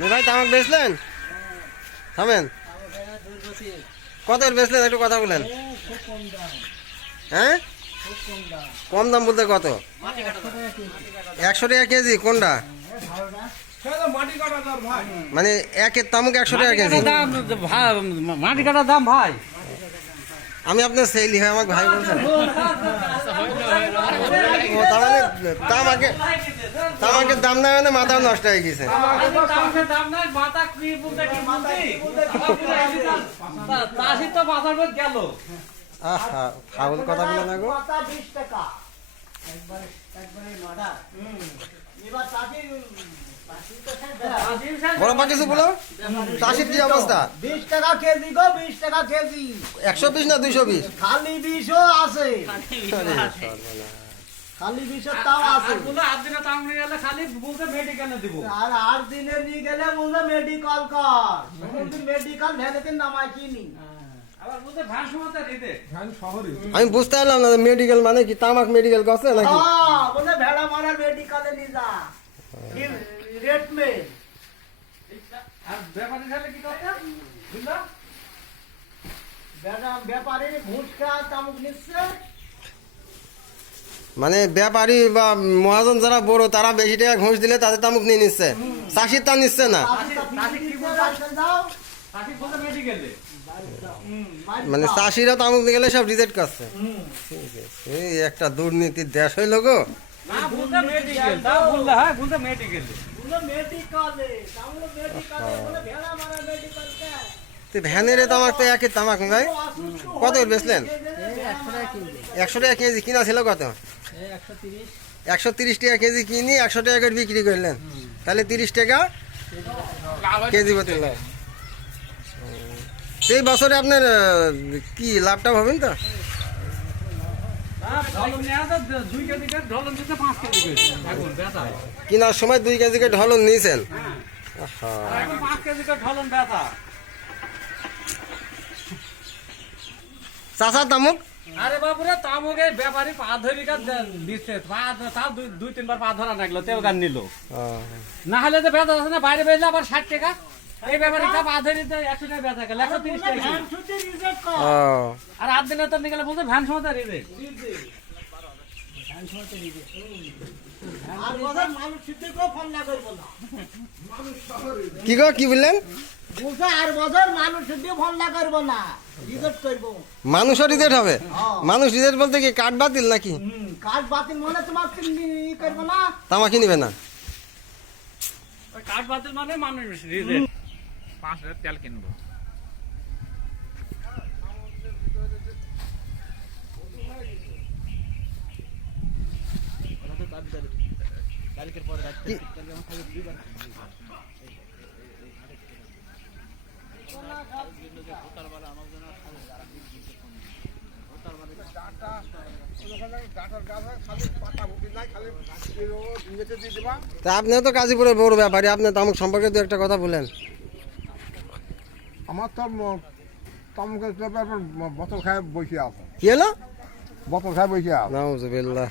ভাই তামাক বেচলেন? থামেন, কত বেচলেন একটু কথা বলেন। হ্যাঁ, কম দাম বলতে কত? 100 টাকা কেজি। কোনটা? মানে একের তামুক 100 টাকা কেজি। মাটি কাটার দাম ভাই। আমি আপনার সেলি হয়, আমার ভাই বলছেন। ও তার মানে তামাকের দাম না মানে মাথাও নষ্ট হয়ে গেছে। আহা, ফাউল কথা বলে না গো। বড় পা কিছু বলো, চাষির কি অবস্থা? 20 টাকা কেজি গো, 20 টাকা কেজি। 120 না 220? খালি 20ও আছে, খালি 20 তাও আছে। আর 8 দিনে নিয়ে গেলে বলবে মেডিকেল কর, মেডিকেল ভ্যানেতে নামাই কিনি। আমি বুঝতে পারলাম না মেডিকেল মানে কি, তামাক মেডিকেল করছে নাকি? বলে ভেড়া মারার মেডিকেলে নিয়ে যা, রেট মে। ব্যাপারী ঘুষ খাওয়া তামুক নিচ্ছে। মানে ব্যাপারী বা মহাজন যারা বড় তারা বেশি টাকা ঘুষ দিলে তাদের তামুক নিয়ে নিচ্ছে, চাষির তা নিচ্ছে না। মানে চাষিরা তামুক নিয়ে গেলে সব রিজেক্ট করছে। এই একটা দুর্নীতির দেশ হইল গো। ভ্যানের তামাক তো একই তামাক ভাই। কত বেচলেন? 100 টাকা কেজি। কিনা ছিল কত? 130 টাকা কেজি কিনি 100 টাকা করে বিক্রি করলেন, তাহলে 30 টাকা কেজি বলতে। এই বছরে আপনার কি লাভটা হবেন তো? কিনার সময় 2 কেজি করে ঢলন নিয়েছেন। চাষা তামুক? আরে বাবুরে তামুক এই ব্যাপারী পা ধরি দিচ্ছে, তাও 2-3 বার পা ধরা লাগলো, তেও গান নিল। না হলে তো বেচা আছে না, বাইরে বেচলে আবার 60 টাকা। এই ব্যাপারে পা ধরি 100 টাকা বেচা গেল, 130 টাকা। আর 8 দিনে তো নিয়ে গেলে বলতে ভ্যান সময় রিজেক্ট। কি গো, কি বললেন? মানুষও রিজেক্ট হবে? মানুষ রিজেক্ট বলতে কি কার্ড বাতিল নাকি? কার্ড বাতিল মানে তোমার করবো না, তামাকি নিবে না। কার্ড বাতিল মানে মানুষ রিজেক্ট। 5 লিটার তেল কিনবো। তা আপনিও তো গাজীপুরের বড় ব্যাপারী, আপনি তামুক সম্পর্কে দু একটা কথা বলেন। আমার তো তামুকের বোতল খায় বসে আছে। কি হলো? বোতল খায় বসে আছে। নাউজুবিল্লাহ।